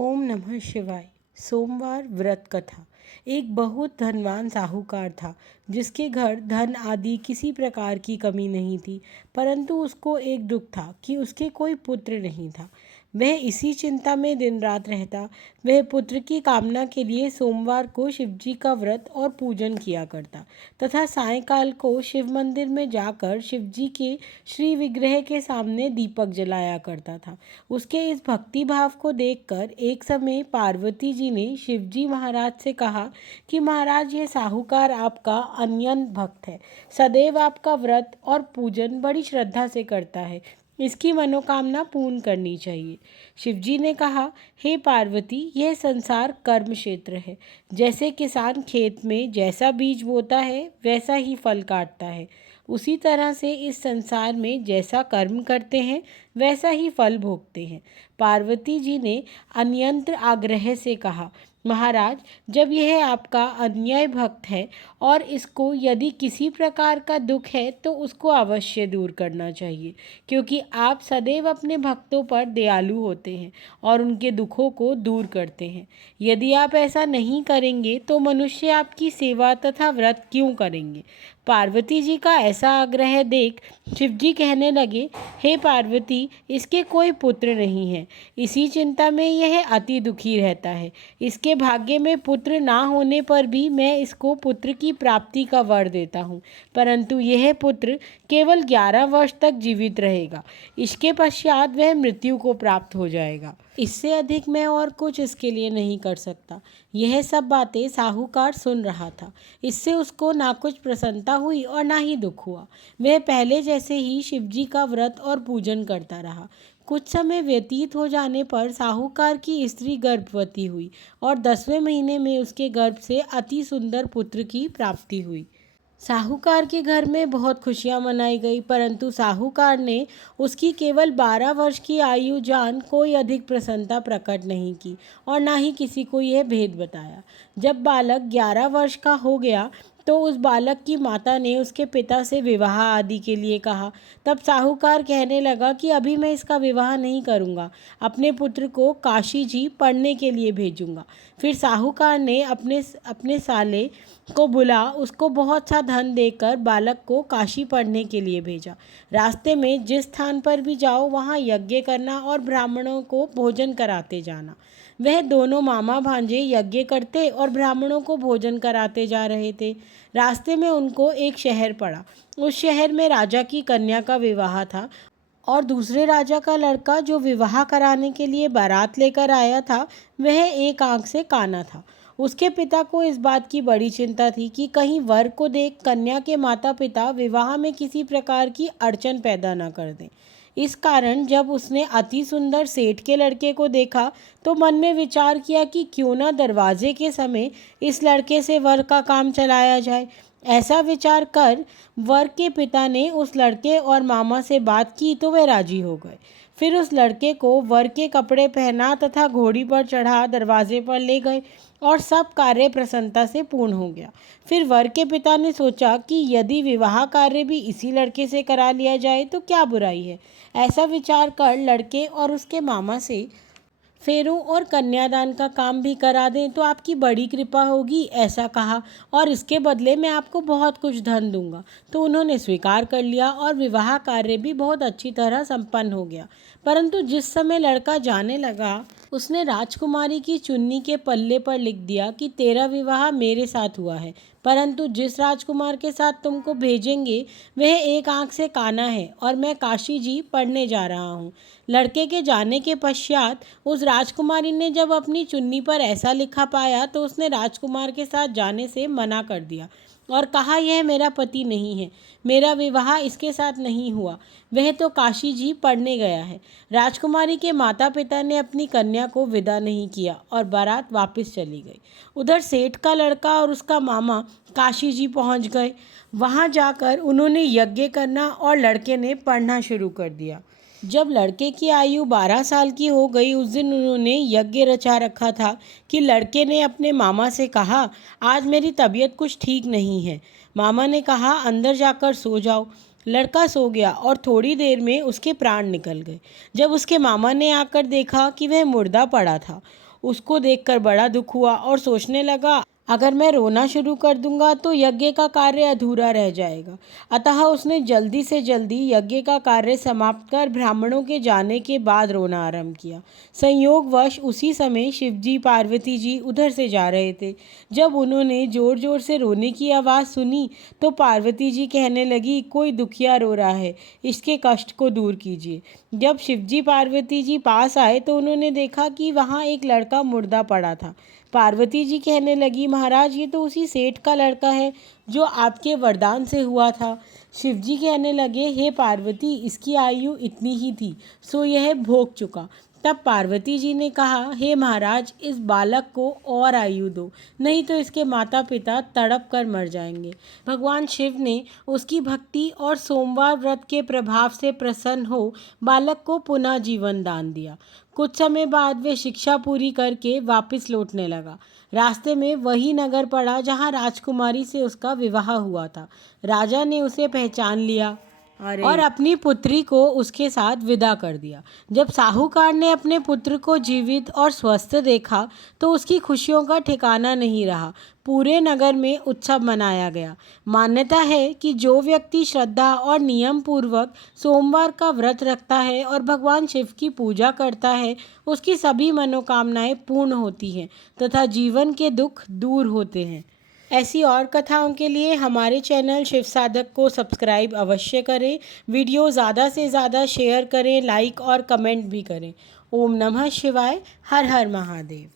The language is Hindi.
ओम नमः शिवाय। सोमवार व्रत कथा। एक बहुत धनवान साहूकार था जिसके घर धन आदि किसी प्रकार की कमी नहीं थी, परंतु उसको एक दुख था कि उसके कोई पुत्र नहीं था। वह इसी चिंता में दिन रात रहता। वह पुत्र की कामना के लिए सोमवार को शिवजी का व्रत और पूजन किया करता तथा सायंकाल को शिव मंदिर में जाकर शिवजी के श्री विग्रह के सामने दीपक जलाया करता था। उसके इस भक्ति भाव को देखकर एक समय पार्वती जी ने शिवजी महाराज से कहा कि महाराज, ये साहूकार आपका अनन्य भक्त है, सदैव आपका व्रत और पूजन बड़ी श्रद्धा से करता है, इसकी मनोकामना पूर्ण करनी चाहिए। शिवजी ने कहा, हे पार्वती, यह संसार कर्म क्षेत्र है। जैसे किसान खेत में जैसा बीज बोता है वैसा ही फल काटता है, उसी तरह से इस संसार में जैसा कर्म करते हैं वैसा ही फल भोगते हैं। पार्वती जी ने अन्यंत्र आग्रह से कहा, महाराज, जब यह आपका अन्याय भक्त है और इसको यदि किसी प्रकार का दुख है तो उसको अवश्य दूर करना चाहिए, क्योंकि आप सदैव अपने भक्तों पर दयालु होते हैं और उनके दुखों को दूर करते हैं। यदि आप ऐसा नहीं करेंगे तो मनुष्य आपकी सेवा तथा व्रत क्यों करेंगे। पार्वती जी का ऐसा आग्रह देख शिवजी कहने लगे, हे पार्वती, इसके कोई पुत्र नहीं है, इसी चिंता में यह अति दुखी रहता है। इसके भाग्य में पुत्र ना होने पर भी मैं इसको पुत्र की प्राप्ति का वर देता हूँ, परंतु यह पुत्र केवल 11 वर्ष तक जीवित रहेगा। इसके पश्चात वह मृत्यु को प्राप्त हो जाएगा। इससे अधिक मैं और कुछ इसके लिए नहीं कर सकता। यह सब बातें साहूकार सुन रहा था। इससे उसको ना कुछ प्रसन्नता हुई और ना ही दुख हुआ। वह पहले जैसे ही शिवजी का व्रत और पूजन करता रहा। कुछ समय व्यतीत हो जाने पर साहूकार की स्त्री गर्भवती हुई और 10वें महीने में उसके गर्भ से अति सुंदर पुत्र की प्राप्ति हुई। साहूकार के घर में बहुत खुशियां मनाई गई, परंतु साहूकार ने उसकी केवल 12 वर्ष की आयु जान कोई अधिक प्रसन्नता प्रकट नहीं की और ना ही किसी को यह भेद बताया। जब बालक 11 वर्ष का हो गया तो उस बालक की माता ने उसके पिता से विवाह आदि के लिए कहा। तब साहूकार कहने लगा कि अभी मैं इसका विवाह नहीं करूँगा, अपने पुत्र को काशी जी पढ़ने के लिए भेजूँगा। फिर साहूकार ने अपने साले को बुला उसको बहुत सा धन देकर बालक को काशी पढ़ने के लिए भेजा। रास्ते में जिस स्थान पर भी जाओ वहाँ यज्ञ करना और ब्राह्मणों को भोजन कराते जाना। वह दोनों मामा भांजे यज्ञ करते और ब्राह्मणों को भोजन कराते जा रहे थे। रास्ते में उनको एक शहर पड़ा। उस शहर में राजा की कन्या का विवाह था और दूसरे राजा का लड़का जो विवाह कराने के लिए बारात लेकर आया था वह एक आंख से काना था। उसके पिता को इस बात की बड़ी चिंता थी कि कहीं वर को देख कन्या के माता पिता विवाह में किसी प्रकार की अड़चन पैदा न कर दें। इस कारण जब उसने अति सुंदर सेठ के लड़के को देखा तो मन में विचार किया कि क्यों न दरवाजे के समय इस लड़के से वर का काम चलाया जाए। ऐसा विचार कर वर के पिता ने उस लड़के और मामा से बात की तो वे राजी हो गए। फिर उस लड़के को वर के कपड़े पहना तथा घोड़ी पर चढ़ा दरवाजे पर ले गए और सब कार्य प्रसन्नता से पूर्ण हो गया। फिर वर के पिता ने सोचा कि यदि विवाह कार्य भी इसी लड़के से करा लिया जाए तो क्या बुराई है। ऐसा विचार कर लड़के और उसके मामा से फेरों और कन्यादान का काम भी करा दें तो आपकी बड़ी कृपा होगी, ऐसा कहा, और इसके बदले मैं आपको बहुत कुछ धन दूंगा। तो उन्होंने स्वीकार कर लिया और विवाह कार्य भी बहुत अच्छी तरह संपन्न हो गया। परंतु जिस समय लड़का जाने लगा उसने राजकुमारी की चुन्नी के पल्ले पर लिख दिया कि तेरा विवाह मेरे साथ हुआ है, परंतु जिस राजकुमार के साथ तुमको भेजेंगे वह एक आंख से काना है और मैं काशी जी पढ़ने जा रहा हूँ। लड़के के जाने के पश्चात उस राजकुमारी ने जब अपनी चुन्नी पर ऐसा लिखा पाया तो उसने राजकुमार के साथ जाने से मना कर दिया और कहा, यह मेरा पति नहीं है, मेरा विवाह इसके साथ नहीं हुआ, वह तो काशी जी पढ़ने गया है। राजकुमारी के माता पिता ने अपनी कन्या को विदा नहीं किया और बारात वापस चली गई। उधर सेठ का लड़का और उसका मामा काशी जी पहुंच गए। वहां जाकर उन्होंने यज्ञ करना और लड़के ने पढ़ना शुरू कर दिया। जब लड़के की आयु 12 साल की हो गई उस दिन उन्होंने यज्ञ रचा रखा था कि लड़के ने अपने मामा से कहा, आज मेरी तबीयत कुछ ठीक नहीं है। मामा ने कहा, अंदर जाकर सो जाओ। लड़का सो गया और थोड़ी देर में उसके प्राण निकल गए। जब उसके मामा ने आकर देखा कि वह मुर्दा पड़ा था उसको देखकर बड़ा दुख हुआ और सोचने लगा, अगर मैं रोना शुरू कर दूंगा तो यज्ञ का कार्य अधूरा रह जाएगा। अतः उसने जल्दी से जल्दी यज्ञ का कार्य समाप्त कर ब्राह्मणों के जाने के बाद रोना आरंभ किया। संयोगवश उसी समय शिवजी पार्वती जी उधर से जा रहे थे। जब उन्होंने जोर जोर से रोने की आवाज़ सुनी तो पार्वती जी कहने लगी, कोई दुखिया रो रहा है, इसके कष्ट को दूर कीजिए। जब शिवजी पार्वती जी पास आए तो उन्होंने देखा कि वहाँ एक लड़का मुर्दा पड़ा था। पार्वती जी कहने लगी, महाराज ये तो उसी सेठ का लड़का है जो आपके वरदान से हुआ था। शिवजी कहने लगे, हे पार्वती, इसकी आयु इतनी ही थी, सो यह भोग चुका। तब पार्वती जी ने कहा, हे महाराज, इस बालक को और आयु दो, नहीं तो इसके माता पिता तड़प कर मर जाएंगे। भगवान शिव ने उसकी भक्ति और सोमवार व्रत के प्रभाव से प्रसन्न हो बालक को पुनः जीवन दान दिया। कुछ समय बाद वे शिक्षा पूरी करके वापस लौटने लगा। रास्ते में वही नगर पड़ा जहाँ राजकुमारी से उसका विवाह हुआ था। राजा ने उसे पहचान लिया और अपनी पुत्री को उसके साथ विदा कर दिया। जब साहूकार ने अपने पुत्र को जीवित और स्वस्थ देखा तो उसकी खुशियों का ठिकाना नहीं रहा। पूरे नगर में उत्सव मनाया गया। मान्यता है कि जो व्यक्ति श्रद्धा और नियम पूर्वक सोमवार का व्रत रखता है और भगवान शिव की पूजा करता है, उसकी सभी मनोकामनाएं पूर्ण होती हैं तथा जीवन के दुख दूर होते हैं। ऐसी और कथाओं के लिए हमारे चैनल शिव साधक को सब्सक्राइब अवश्य करें। वीडियो ज़्यादा से ज़्यादा शेयर करें, लाइक और कमेंट भी करें। ओम नमः शिवाय। हर हर महादेव।